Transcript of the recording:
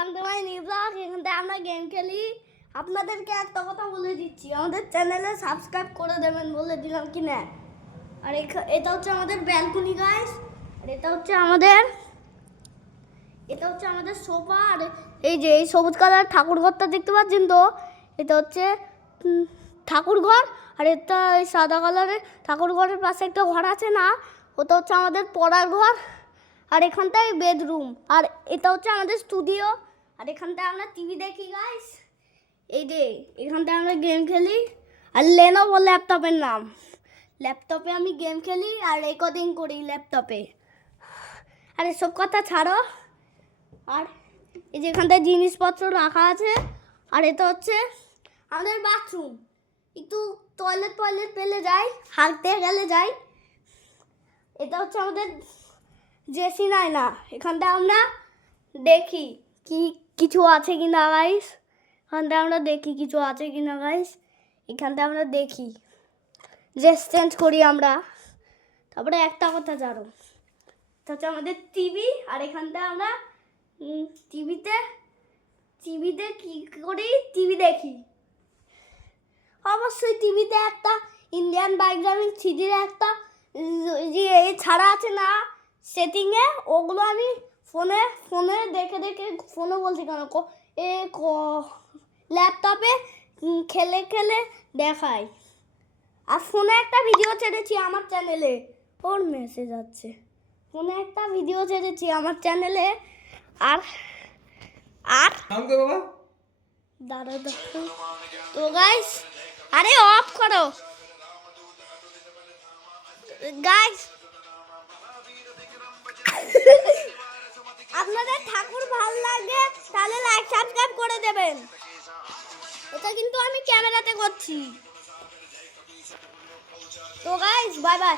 Welcome to my new blog. এখানে আমরা game খেলি। আপনাদেরকে একটা কথা বলে দিচ্ছি, আমাদের চ্যানেলে সাবস্ক্রাইব করে দেবেন, বলে দিলাম কি না। আর এটা হচ্ছে আমাদের ব্যালকনি গাইস। আর এটা হচ্ছে আমাদের সোফা। আর এই যে এই সবুজ কালার ঠাকুর ঘরটা দেখতে পাচ্ছেন তো, এটা হচ্ছে ঠাকুর ঘর। আর এটা এই সাদা কালারের ঠাকুর ঘরের পাশে একটা ঘর আছে না, ওটা হচ্ছে আমাদের পড়ার ঘর। আর এখানটায় বেডরুম। আর এটা হচ্ছে আমাদের স্টুডিও। আর এখানটায় আমরা টিভি দেখি গাইস। এই যে এখানটায় আমরা গেম খেলি। আর লেনোভো ল্যাপটপের নাম। ল্যাপটপে আমি গেম খেলি আর রেকর্ডিং করি ল্যাপটপে। আর এসব কথা ছাড়ো। আর এই যে এখানটায় জিনিসপত্র রাখা আছে। আর এটা হচ্ছে আমাদের বাথরুম। একটু টয়লেট পেলে যাই, হাঁটতে গেলে যাই। এটা হচ্ছে আমাদের জেসিন আয়না। এখানটা আমরা দেখি কিছু আছে কি না গাইস। এখানটা আমরা দেখি কিছু আছে কি না গাইস। এখানটা আমরা দেখি, ড্রেস চেঞ্জ করি আমরা। তারপরে একটা কথা জানো, এটা হচ্ছে আমাদের টিভি। আর এখানটা আমরা টিভিতে কি করি, টিভি দেখি। অবশ্যই টিভিতে একটা ইন্ডিয়ান বাইক ড্রাইভিং থ্রিডির একটা যে ছাড়া আছে না সেটিংয়ে, ওগুলো আমি ফোনে দেখে ফোনে বলছি কেন ল্যাপটপে খেলে দেখাই। আর ফোনে একটা ভিডিও ছেড়েছি আমার চ্যানেলে। ওর মেসেজ আছে। ফোনে একটা ভিডিও ছেড়েছি আমার চ্যানেলে। আর আর দাঁড়া তো গাইস, আরে অফ করো গাইস। আপনাদের ঠাকুর ভালো লাগে তাহলে লাইক সাবস্ক্রাইব করে দেবেন। এটা কিন্তু আমি ক্যামেরাতে করছি। তো গাইস বাই বাই।